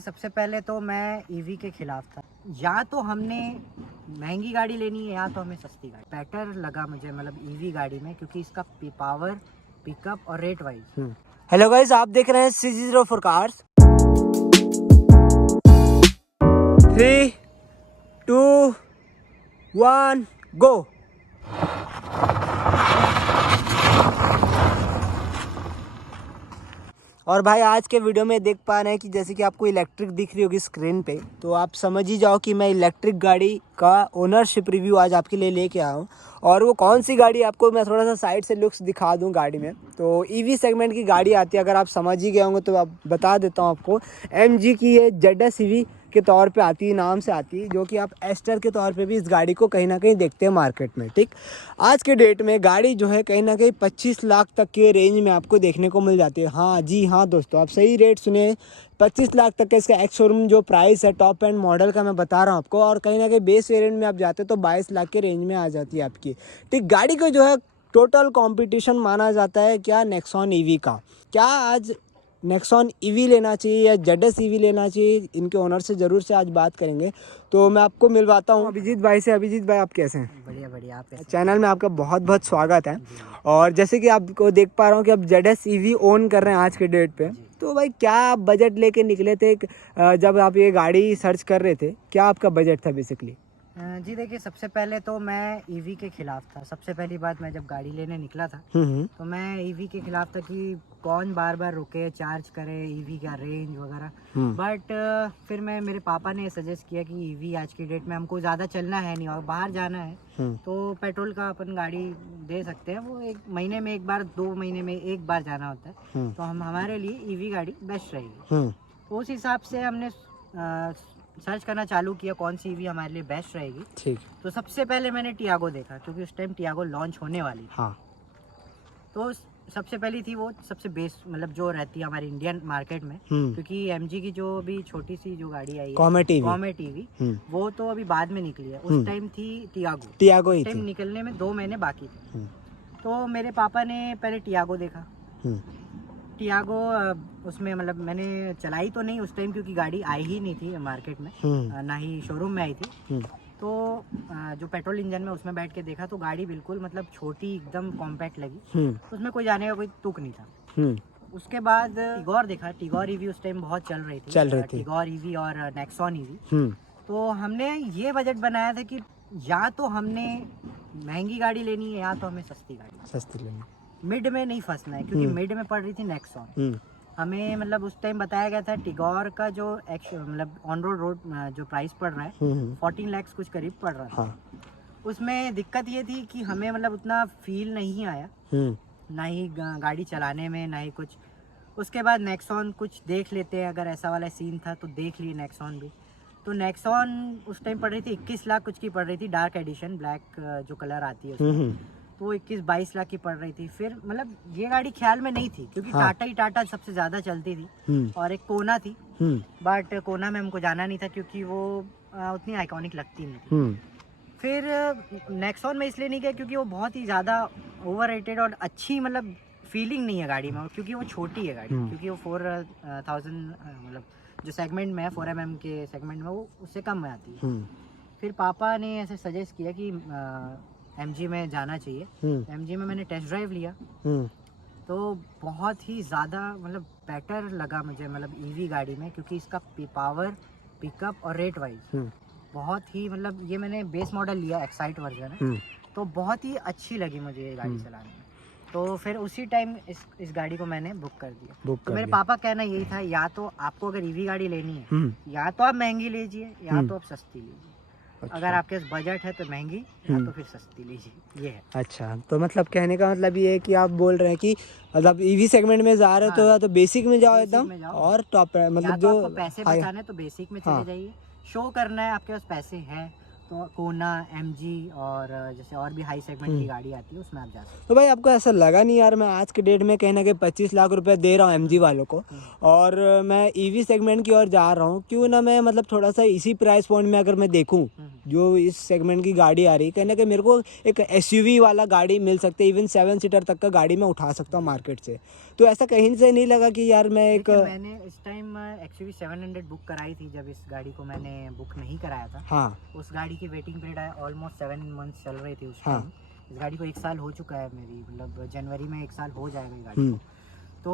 सबसे पहले तो मैं ईवी के खिलाफ था। या तो हमने महंगी गाड़ी लेनी है या तो हमें सस्ती गाड़ी। बेटर लगा मुझे मतलब ईवी गाड़ी में, क्योंकि इसका पावर, पिकअप और रेट वाइज। हेलो गाइस, आप देख रहे हैं CG0 फॉर कार्स। 3, 2, 1 गो। और भाई आज के वीडियो में देख पा रहे हैं कि जैसे कि आपको इलेक्ट्रिक दिख रही होगी स्क्रीन पे, तो आप समझ ही जाओ कि मैं इलेक्ट्रिक गाड़ी का ओनरशिप रिव्यू आज आपके लिए लेके आया हूँ। और वो कौन सी गाड़ी, आपको मैं थोड़ा सा साइड से लुक्स दिखा दूँ गाड़ी में। तो ईवी सेगमेंट की गाड़ी आती है, अगर आप समझ ही गए होंगे तो आप बता देता हूँ आपको। MG की ये ZS EV के तौर पे आती है, नाम से आती है, जो कि आप एस्टर के तौर पे भी इस गाड़ी को कहीं ना कहीं देखते हैं मार्केट में। ठीक, आज के डेट में गाड़ी जो है कहीं ना कहीं 25 लाख तक के रेंज में आपको देखने को मिल जाती है। हाँ जी हाँ दोस्तों, आप सही रेट सुने, 25 लाख तक का इसका एक्स शोरूम जो प्राइस है टॉप एंड मॉडल का मैं बता रहा हूँ आपको। और कहीं ना कहीं बेस वेरिएंट में आप जाते हो तो 22 लाख के रेंज में आ जाती है आपकी। ठीक, गाड़ी को जो है टोटल कंपटीशन माना जाता है क्या नेक्सॉन EV का। क्या आज नेक्सॉन EV लेना चाहिए या ZS EV लेना चाहिए, इनके ओनर से ज़रूर से आज बात करेंगे। तो मैं आपको मिलवाता हूँ अभिजीत भाई से। अभिजीत भाई, आप कैसे हैं? बढ़िया बढ़िया। आप कैसे? चैनल में आपका बहुत बहुत स्वागत है। और जैसे कि आपको देख पा रहा हूँ कि आप ZS EV ओन कर रहे हैं आज के डेट पे, तो भाई क्या आप बजट लेके निकले थे जब आप ये गाड़ी सर्च कर रहे थे? क्या आपका बजट था बेसिकली? जी देखिए, सबसे पहले तो मैं ईवी के खिलाफ था। सबसे पहली बात, मैं जब गाड़ी लेने निकला था तो मैं ईवी के खिलाफ था कि कौन बार बार रुके चार्ज करे ईवी का रेंज वगैरह। बट फिर मेरे पापा ने सजेस्ट किया कि ईवी आज की डेट में हमको ज़्यादा चलना है नहीं और बाहर जाना है तो पेट्रोल का अपन गाड़ी दे सकते हैं। वो एक महीने में एक बार, 2 महीने में एक बार जाना होता है, तो हमारे लिए ईवी गाड़ी बेस्ट रहेगी। तो उस हिसाब से हमने सर्च करना चालू किया कौन सी ईवी हमारे लिए बेस्ट रहेगी। ठीक। तो सबसे पहले मैंने टियागो देखा, क्योंकि उस टाइम टियागो लॉन्च होने वाली थी। हाँ। तो सबसे पहली थी वो, सबसे बेस्ट मतलब जो रहती है हमारी इंडियन मार्केट में, क्योंकि MG की जो अभी छोटी सी जो गाड़ी आई है कॉमेट EV, वो तो अभी बाद में निकली है। उस टाइम थी टियागो ही टाइम निकलने में 2 महीने बाकी थे। तो मेरे पापा ने पहले टियागो देखा। टियागो उसमें मतलब मैंने चलाई तो नहीं उस टाइम, क्योंकि गाड़ी आई ही नहीं थी मार्केट में, ना ही शोरूम में आई थी। तो जो पेट्रोल इंजन में उसमें बैठ के देखा तो गाड़ी बिल्कुल मतलब छोटी, एकदम कॉम्पैक्ट लगी। उसमें कोई जाने का कोई तुक नहीं था। उसके बाद टिगोर देखा। टिगोर EV उस टाइम बहुत चल रही थी। टिगोर EV और नेक्सॉन EV। तो हमने ये बजट बनाया था कि या तो हमने महंगी गाड़ी लेनी है या तो हमें सस्ती लेनी। मिड में नहीं फंसना है, क्योंकि मिड में पड़ रही थी नेक्सॉन। हमें मतलब उस टाइम बताया गया था टिगोर का जो मतलब ऑन रोड जो प्राइस पड़ रहा है 14 लाख कुछ करीब पड़ रहा था। उसमें दिक्कत ये थी कि हमें मतलब उतना फील नहीं आया, ना ही गाड़ी चलाने में, ना ही कुछ। उसके बाद नेक्सॉन कुछ देख लेते हैं, अगर ऐसा वाला सीन था तो देख लिए नेक्सॉन भी। तो नेक्सॉन उस टाइम पड़ रही थी 21 लाख कुछ की पड़ रही थी, डार्क एडिशन ब्लैक जो कलर आती है उसमें। तो 21-22 लाख की पड़ रही थी। फिर मतलब ये गाड़ी ख्याल में नहीं थी, क्योंकि टाटा ही टाटा सबसे ज्यादा चलती थी। और एक कोना थी, बट कोना में हमको जाना नहीं था, क्योंकि वो उतनी आइकॉनिक लगती नहीं थी। फिर नेक्सॉन में इसलिए नहीं गया क्योंकि वो बहुत ही ज्यादा ओवररेटेड और अच्छी मतलब फीलिंग नहीं है गाड़ी में, क्योंकि वो छोटी है गाड़ी। क्योंकि वो 4000 मतलब जो सेगमेंट में है 4mm के सेगमेंट में, वो उससे कम में आती है। फिर पापा ने ऐसे सजेस्ट किया कि MG में जाना चाहिए। MG में मैंने टेस्ट ड्राइव लिया तो बहुत ही ज़्यादा मतलब बेटर लगा मुझे मतलब EV गाड़ी में, क्योंकि इसका पावर, पिकअप और रेट वाइज बहुत ही मतलब, ये मैंने बेस मॉडल लिया, एक्साइट वर्जन है, तो बहुत ही अच्छी लगी मुझे ये गाड़ी चलाने में। तो फिर उसी टाइम इस गाड़ी को मैंने बुक कर दिया। तो मेरे पापा कहना यही था, या तो आपको अगर EV गाड़ी लेनी है या तो आप महंगी लीजिए या तो आप सस्ती लीजिए। अच्छा। अगर आपके पास बजट है तो महंगी, या तो फिर सस्ती लीजिए, ये है। अच्छा, तो मतलब कहने का मतलब ये है कि आप बोल रहे हैं कि मतलब EV सेगमेंट में जा रहे हो तो या तो बेसिक में जाओ एकदम, और टॉप मतलब या तो आपको पैसे बचाने तो बेसिक में चले जाइए। शो करना है आपके पास पैसे हैं तो कोना, एमजी और जैसे और भी हाई सेगमेंट की गाड़ी आती है उसमें आप जा सकते हैं। तो भाई आपको ऐसा लगा नहीं यार, मैं आज के डेट में कहीं ना कहीं 25 लाख रुपए दे रहा हूँ एमजी वालों को और मैं ईवी सेगमेंट की ओर जा रहा हूँ, क्यों ना मैं मतलब थोड़ा सा इसी प्राइस पॉइंट में अगर मैं देखूँ जो इस सेगमेंट की गाड़ी आ रही है, कहीं ना कहीं मेरे को एक एसयूवी वाला गाड़ी मिल सकती है, इवन 7 सीटर तक का गाड़ी मैं उठा सकता हूँ मार्केट से। तो ऐसा कहीं से नहीं लगा कि यार मैं एक मैंने इस टाइम एक्चुअली 700 बुक कराई थी जब इस गाड़ी को मैंने बुक नहीं कराया था। हाँ, उस गाड़ी की वेटिंग पीरियड ऑलमोस्ट 7 मंथ्स चल रही थी उस हाँ। टाइम। इस गाड़ी को 1 साल हो चुका है मेरी, मतलब जनवरी में 1 साल हो जाएगा ये गाड़ी को। तो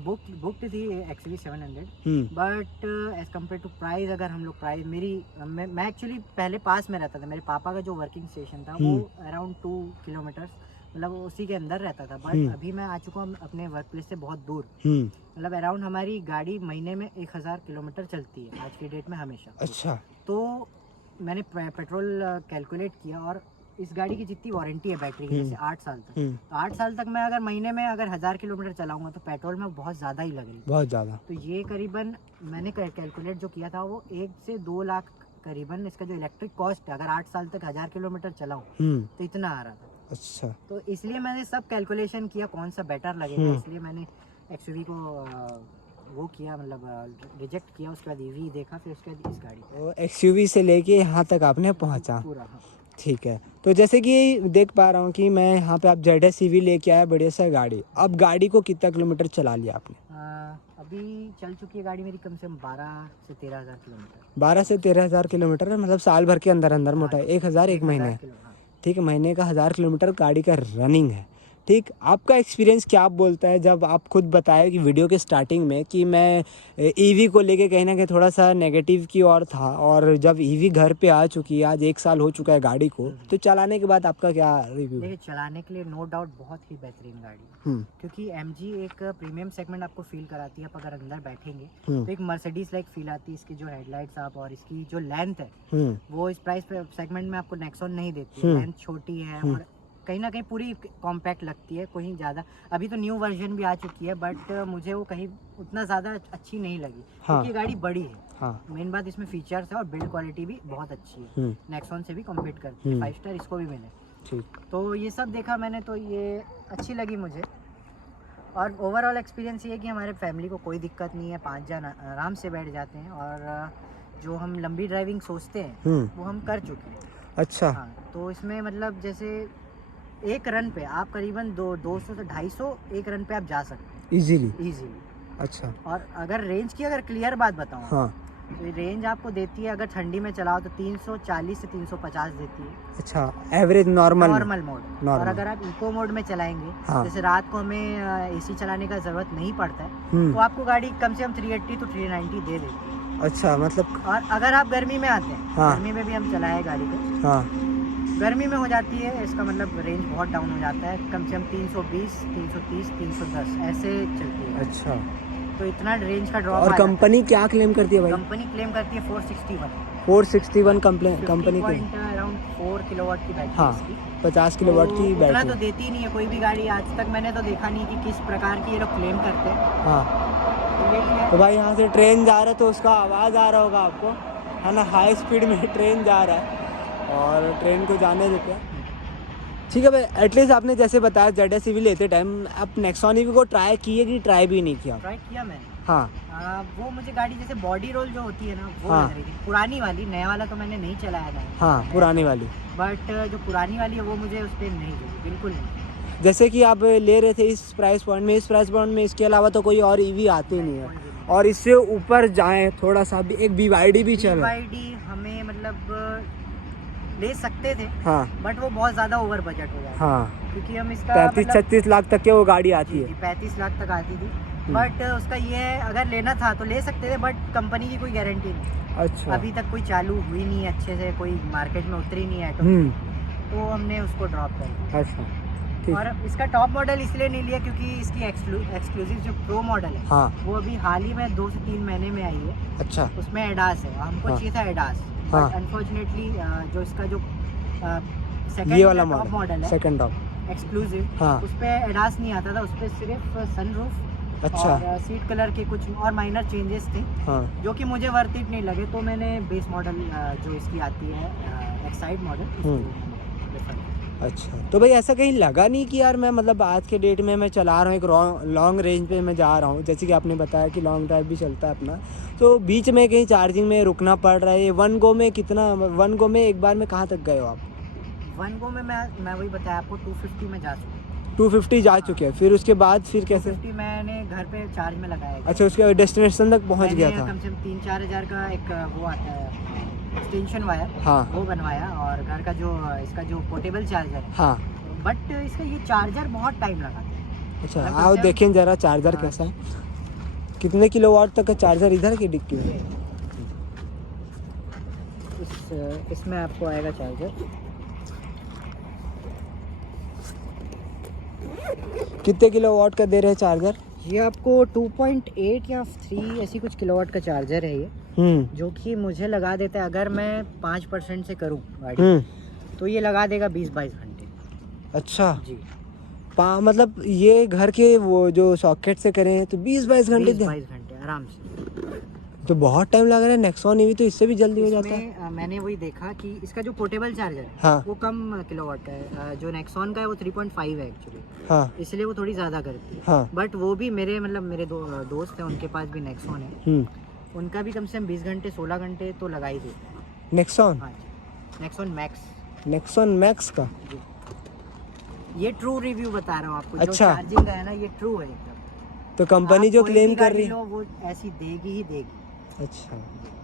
बुकड थी actually 700, but as compare to price, अगर हम लोग प्राइस मैं एक्चुअली पहले पास में रहता था, मेरे पापा का जो वर्किंग स्टेशन था वो अराउंड 2 किलोमीटर, मतलब उसी के अंदर रहता था। बट अभी मैं आ चुका हूँ अपने वर्क प्लेस से बहुत दूर, मतलब अराउंड हमारी गाड़ी महीने में 1000 किलोमीटर चलती है आज की डेट में हमेशा। अच्छा। तो मैंने पेट्रोल कैलकुलेट किया और इस गाड़ी की जितनी वारंटी है बैटरी की, जैसे 8 साल तक, तो 8 साल तक मैं अगर महीने में अगर 1000 किलोमीटर चलाऊंगा तो पेट्रोल में बहुत ज़्यादा ही लगेगी, बहुत ज़्यादा। तो ये करीबन मैंने कैलकुलेट जो किया था वो 1 से 2 लाख करीबन इसका जो इलेक्ट्रिक कॉस्ट है, अगर 8 साल तक 1000 किलोमीटर चलाऊँ तो इतना आ रहा था। अच्छा। तो इसलिए मैंने सब कैलकुलेशन किया कौन सा बेटर लगेगा, इसलिए मैंने एक्सयूवी को वो किया, मतलब रिजेक्ट किया। उसके बाद ईवी देखा, फिर उसके बाद इस गाड़ी तो एक्सयूवी से लेके यहाँ तक आपने पहुँचा पूरा। हाँ। ठीक है। तो जैसे कि देख पा रहा हूँ कि मैं यहाँ पे आप ZS EV लेके आया, बढ़िया सा गाड़ी। अब गाड़ी को कितना किलोमीटर चला लिया आपने? अभी चल चुकी है गाड़ी मेरी कम से कम 12 से 13 हज़ार किलोमीटर। 12 से 13 हज़ार किलोमीटर, मतलब साल भर के अंदर अंदर मोटा 1000 एक महीने। ठीक है, महीने का 1000 किलोमीटर गाड़ी का रनिंग है। ठीक, आपका एक्सपीरियंस क्या बोलता है जब आप खुद बताए कि वीडियो के स्टार्टिंग में कि मैं ईवी को लेके कहीं ना कहीं थोड़ा सा नेगेटिव की ओर था, और जब ईवी घर पे आ चुकी है, आज 1 साल हो चुका है गाड़ी को, तो चलाने के बाद आपका क्या रिव्यू? देखिए, चलाने के लिए नो डाउट बहुत ही बेहतरीन गाड़ी है, क्योंकि एमजी एक प्रीमियम सेगमेंट आपको फील कराती है। आप अगर अंदर बैठेंगे तो एक मर्सिडीज लाइक फील आती है। इसकी जो हेडलाइट्स आप और इसकी जो लेंथ है वो इस प्राइस सेगमेंट में आपको नेक्सॉन नहीं देती है। लेंथ छोटी है और कहीं ना कहीं पूरी कॉम्पैक्ट लगती है, कोई ज़्यादा। अभी तो न्यू वर्जन भी आ चुकी है, बट मुझे वो कहीं उतना ज़्यादा अच्छी नहीं लगी, क्योंकि गाड़ी बड़ी है। मेन बात इसमें फीचर्स है और बिल्ड क्वालिटी भी बहुत अच्छी है, नेक्सॉन से भी कम्पीट करती है, 5 स्टार इसको भी मिले। तो ये सब देखा मैंने, तो ये अच्छी लगी मुझे। और ओवरऑल एक्सपीरियंस ये है कि हमारे फैमिली को कोई दिक्कत नहीं है, 5 जन आराम से बैठ जाते हैं, और जो हम लंबी ड्राइविंग सोचते हैं वो हम कर चुके हैं। अच्छा। हाँ, तो इसमें मतलब जैसे एक रन पे आप करीबन 200 से 250 एक रन पे आप जा सकते हैं इजीली। अच्छा। और अगर रेंज की अगर क्लियर बात बताऊँ, तो रेंज आपको देती है, अगर ठंडी में चलाओ तो 340 से 350 देती है। अच्छा, एवरेज नॉर्मल मोड। और अगर आप इको मोड में चलाएंगे, जैसे रात को हमें एसी चलाने का जरूरत नहीं पड़ता है, तो आपको गाड़ी कम से कम 380 to 390 दे देती है। अच्छा, मतलब। और अगर आप गर्मी में आते हैं, गर्मी में भी हम चलाए गाड़ी को, गर्मी में हो जाती है, इसका मतलब रेंज बहुत डाउन हो जाता है, कम से कम 320, 330, 310 ऐसे चलती है। अच्छा, तो इतना रेंज का ड्रॉप। और कंपनी क्या क्लेम करती है भाई? कंपनी क्लेम करती है 461 कंपनी की अराउंड 4 किलोवाट की बैटरी। हाँ, 50 किलोवाट की बैटरी। इतना तो देती ही नहीं है कोई भी गाड़ी, आज तक मैंने तो देखा नहीं कि किस प्रकार की ये लोग क्लेम करते हैं। हाँ, तो भाई यहाँ से ट्रेन जा रहा है तो उसका आवाज़ आ रहा होगा आपको, है ना? हाई स्पीड में ट्रेन जा रहा है और ट्रेन को जाने देते हैं। ठीक है भाई, एटलीस्ट आपने जैसे बताया ZS EV लेते टाइम आप नेक्सॉन EV को ट्राई किए कि ट्राई भी नहीं किया? ट्राई किया मैंने। हाँ। वो मुझे गाड़ी जैसे बॉडी रोल जो होती है ना, वो लग रही थी पुरानी वाली। नया वाला तो मैंने नहीं चलाया था। हाँ, पुरानी वाली। बट जो पुरानी वाली है वो मुझे उस पर नहीं लगी, बिल्कुल नहीं। जैसे कि आप ले रहे थे इस प्राइस पॉइंट में, इसके अलावा तो कोई और EV आती नहीं है। और इससे ऊपर जाएं थोड़ा सा, भी एक BYD भी चल रहा है। BYD हमें मतलब ले सकते थे, बट वो बहुत ज्यादा ओवर बजट हो जाता है, क्योंकि हम इसका 35-36 लाख तक के वो गाड़ी आती है। 35 लाख तक आती थी, बट उसका ये है, अगर लेना था तो ले सकते थे, बट कंपनी की कोई गारंटी नहीं। अच्छा। अभी तक कोई चालू हुई नहीं है अच्छे से, कोई मार्केट में उतरी नहीं है, तो हमने उसको ड्रॉप कर दिया। अच्छा। और इसका टॉप मॉडल इसलिए नहीं लिया क्योंकि इसकी एक्सक्लूसिव जो प्रो मॉडल है, वो अभी हाल ही में 2 से 3 महीने में आई है। अच्छा। उसमें एडास है, हमको चाहिए था एडास, बट अनफॉर्चुनेटली जो इसका जो ये वाला टॉप मॉडल है, सेकंड टॉप एक्सक्लूसिव, उस पे एडास नहीं आता था, उस पे सिर्फ सनरूफ अच्छा और सीट कलर के कुछ और माइनर चेंजेस थे, जो कि मुझे वर्थ इट नहीं लगे। तो मैंने बेस मॉडल जो इसकी आती है एक्साइड मॉडल। अच्छा, तो भाई ऐसा कहीं लगा नहीं कि यार मैं मतलब आज के डेट में मैं चला रहा हूँ एक लॉन्ग रेंज पे मैं जा रहा हूँ, जैसे कि आपने बताया कि लॉन्ग ड्राइव भी चलता है अपना, तो बीच में कहीं चार्जिंग में रुकना पड़ रहा है? वन गो में एक बार में कहाँ तक गए हो आप? वन गो में मैं वही बताया आपको 250 में जा चुका। 250 जा चुके हैं, फिर उसके बाद फिर कैसे? 250 मैंने घर पे चार्ज में लगाया। अच्छा, उसके डेस्टिनेशन तक पहुँच गया था। कम से कम 3-4 हज़ार का एक वो आता है एक्सटेंशन वायर, हाँ, वो बनवाया, और घर का जो इसका जो पोर्टेबल चार्जर है, हाँ, बट इसका ये चार्जर बहुत टाइम लगा। अच्छा, आओ देखें ज़रा चार्जर कैसा है, कितने किलोवाट तक का चार्जर इधर की डिक्की में? इसमें आपको आएगा चार्जर कितने किलोवाट का दे रहे हैं चार्जर? ये आपको 2.8 या 3 ऐसी कुछ किलोवाट का चार्जर है ये, जो कि मुझे लगा देता है, अगर मैं 5% से करूँ गाड़ी तो ये लगा देगा 20-22 घंटे। अच्छा जी, मतलब ये घर के वो जो सॉकेट से करें तो 20-22 घंटे 20-22 घंटे आराम से। तो बहुत टाइम लग रहा है। नेक्सॉन ईवी तो इससे भी जल्दी हो जाता है। मैंने वही देखा कि इसका जो पोर्टेबल चार्जर है, हाँ, वो कम किलोवाट का है, जो नेक्सॉन का है वो 3.5 है एक्चुअली, हाँ, इसलिए वो थोड़ी ज़्यादा करती है। हाँ, बट वो भी मेरे दोस्त हैं, उनके पास भी नेक्सॉन है, उनका भी कम से कम 20 घंटे 16 घंटे तो लगा ही देते हैं। नेक्सॉन? हाँ, नेक्सॉन मैक्स का ये ट्रू रिव्यू बता रहा हूँ आपको। अच्छा, जो चार्जिंग का है ना, ये ट्रू है एकदम। तो कंपनी जो क्लेम कर रही है वो ऐसी देगी ही देगी। अच्छा,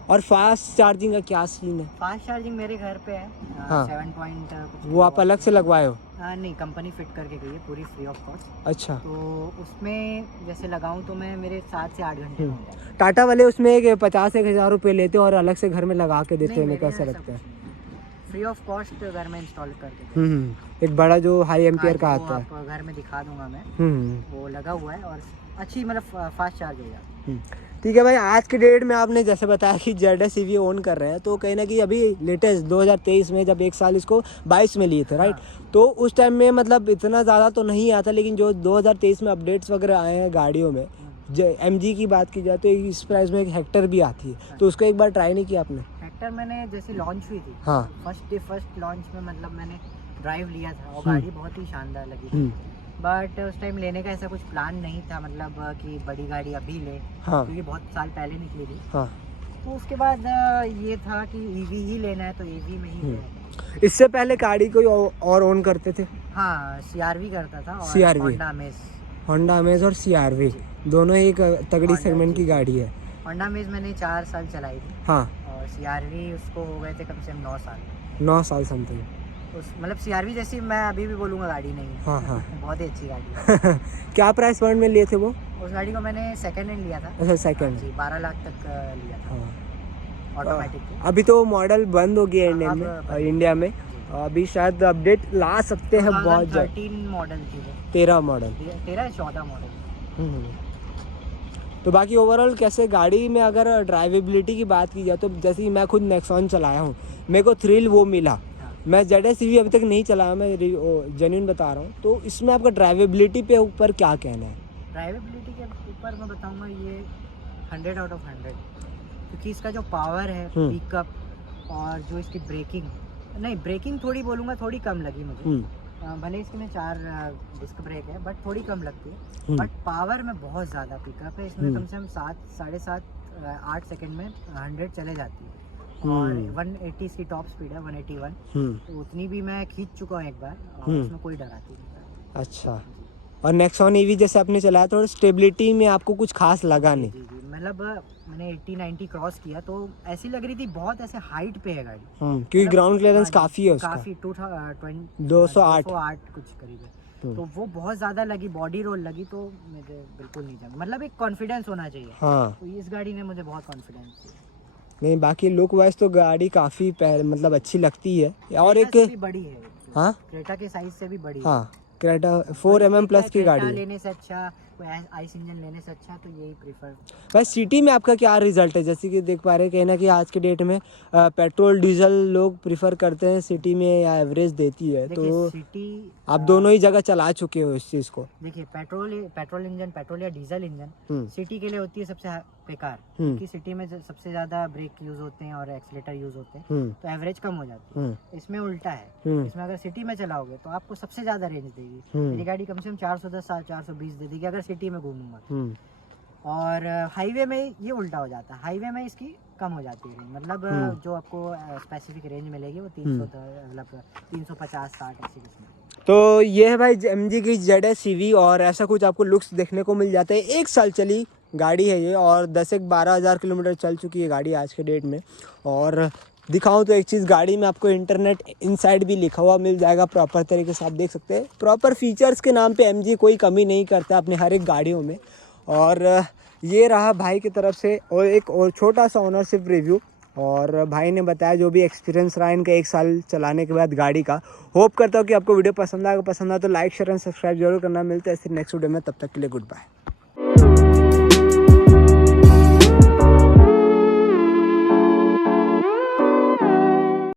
और फास्ट चार्जिंग का क्या सीन है? फास्ट चार्जिंग मेरे घर पे है, हाँ, 7 पॉइंट कुछ। वो आप अलग से लगवाए हो? नहीं, कंपनी फिट करके गई है पूरी फ्री ऑफ कॉस्ट। अच्छा, तो उसमें जैसे लगाऊं तो मैं मेरे 7 से 8 घंटे हो जाए। टाटा वाले उसमें एक 50-1 हज़ार रुपये लेते हैं और अलग से घर में लगा के देते हैं, मेरे को ऐसा लगता है। फ्री ऑफ कॉस्ट घर में इंस्टॉल करके एक बड़ा जो हाई एम्पियर का आता है, आपको घर में दिखा दूंगा मैं। वो लगा हुआ है और अच्छी मतलब फास्ट चार्ज हो जाता है। ठीक है भाई, आज के डेट में आपने जैसे बताया कि ZS EV ओन कर रहे हैं, तो कहीं ना कहीं अभी लेटेस्ट 2023 में जब एक साल इसको 22 में लिए थे, राइट? तो उस टाइम में मतलब इतना ज़्यादा तो नहीं आता, लेकिन जो 2023 में अपडेट्स वगैरह आए हैं गाड़ियों में, MG की बात की जाए तो इस प्राइस में एक हेक्टर भी आती है, तो उसको एक बार ट्राई नहीं किया आपने? हेक्टर मैंने जैसे लॉन्च हुई थी, हाँ, फर्स्ट लॉन्च में मतलब मैंने ड्राइव लिया था और गाड़ी बहुत ही शानदार लगी थी। बट उस टाइम लेने का ऐसा कुछ प्लान नहीं था, मतलब कि बड़ी गाड़ी अभी ले, हाँ, क्योंकि बहुत साल पहले निकली थी। हाँ, तो उसके बाद ये था कि EV ही लेना है तो EV में ही लेना। इससे पहले गाड़ी कोई और ओन करते थे? हाँ, CR-V करता था और CR-V, होंडा अमेज और CR-V दोनों एक तगड़ी सेगमेंट की गाड़ी है। होंडा अमेज मैंने 4 साल चलाई थी, हाँ, और CR-V उसको हो गए थे कम से कम 9 साल समथिंग। उस मतलब CR-V जैसी मैं अभी भी बोलूँगा गाड़ी नहीं है। हाँ, हाँ, बहुत ही अच्छी गाड़ी है। क्या प्राइस पॉइंट में लिए थे वो? उस गाड़ी को मैंने सेकंड हैंड लिया था। अच्छा, सेकंड? जी, 12 लाख तक लिया था। हाँ, ऑटोमेटिक। अभी तो मॉडल बंद हो गया इंडिया में, अभी शायद अपडेट ला सकते हैं बहुत जल्द। 13 मॉडल थी वो। 13 मॉडल, 13-14 मॉडल। तो बाकी ओवरऑल कैसे गाड़ी में अगर ड्राइवेबिलिटी की बात की जाए तो जैसे कि मैं खुद नेक्सॉन चलाया हूँ, मेरे को थ्रिल वो मिला। मैं ZS EV अभी तक नहीं चलाया, मैं जेन्युइन बता रहा हूँ। तो इसमें आपका ड्राइवेबिलिटी पे ऊपर क्या कहना है? ड्राइवेबिलिटी के ऊपर मैं बताऊँगा ये 100 आउट ऑफ 100, क्योंकि इसका जो पावर है, पिकअप, और जो इसकी ब्रेकिंग थोड़ी बोलूँगा थोड़ी कम लगी मुझे। भले इसके में 4 डिस्क ब्रेक है, बट थोड़ी कम लगती है। बट पावर में बहुत ज़्यादा पिकअप है इसमें, कम से कम 7-8 सेकंड में 100 चले जाती है। और 180 की टॉप स्पीड है, 181, तो उतनी भी मैं खींच चुका हूँ एक बार, और उसमें कोई डराती नहीं। अच्छा, और नेक्सॉन EV जैसे आपने चलाया तो स्टेबिलिटी में आपको कुछ खास लगा नहीं? जी, मतलब मैंने 80-90 क्रॉस किया तो ऐसी लग रही थी बहुत ऐसे हाइट पे है गाड़ी, क्योंकि ग्राउंड क्लियरेंस काफ़ी है उसका, काफ़ी 208 कुछ करीब है। तो वो बहुत ज़्यादा लगी, बॉडी रोल लगी, तो मुझे बिल्कुल नहीं जमा। मतलब एक कॉन्फिडेंस होना चाहिए। हाँ, तो इस गाड़ी ने मुझे बहुत कॉन्फिडेंस दिया। नहीं, बाकी लुक वाइज तो गाड़ी काफ़ी मतलब अच्छी लगती है। और एक बड़ी है, हाँ, क्रेटा के साइज से भी बड़ी है। हाँ, क्रेटा 4mm प्लस की गाड़ी है। लेने से अच्छा कोई आइस इंजन लेने से अच्छा तो यही प्रीफर। भाई सिटी में आपका क्या रिजल्ट है? जैसे कि देख पा रहे हैं कहना कि आज के डेट में पेट्रोल डीजल लोग प्रीफर करते हैं सिटी में या एवरेज देती है, तो सिटी आप दोनों ही जगह चला चुके हो इस चीज़ को। देखिए पेट्रोल इंजन, पेट्रोल या डीजल इंजन सिटी के लिए होती है सबसे बेकार, क्योंकि सिटी में सबसे ज्यादा ब्रेक यूज होते हैं और एक्सीलेटर यूज होते हैं, तो एवरेज कम हो जाती है। इसमें उल्टा है, इसमें अगर सिटी में चलाओगे तो आपको सबसे ज्यादा रेंज देगी। मेरी गाड़ी कम से कम 410 420 दे देगी अगर सिटी में घूमूंगा, और हाईवे में ये उल्टा हो जाता है, हाईवे में इसकी कम हो जाती है, मतलब जो आपको स्पेसिफिक रेंज मिलेगी वो 350 60 ऐसी किस्म। तो ये है भाई MG की ZS CV, और ऐसा कुछ आपको लुक्स देखने को मिल जाता है। 1 साल चली गाड़ी है ये, और 10-12 हज़ार किलोमीटर चल चुकी है गाड़ी आज के डेट में। और दिखाऊं तो एक चीज़, गाड़ी में आपको इंटरनेट इनसाइड भी लिखा हुआ मिल जाएगा प्रॉपर तरीके से, आप देख सकते हैं। प्रॉपर फीचर्स के नाम पे MG कोई कमी नहीं करता अपने हर एक गाड़ियों में। और ये रहा भाई की तरफ से और एक और छोटा सा ओनरशिप रिव्यू, और भाई ने बताया जो भी एक्सपीरियंस रहा इनका 1 साल चलाने के बाद गाड़ी का। होप करता हूँ कि आपको वीडियो पसंद आएगा, पसंद आए तो लाइक शेयर एंड सब्सक्राइब जरूर करना। मिलते हैं फिर नेक्स्ट वीडियो में, तब तक के लिए गुड बाय।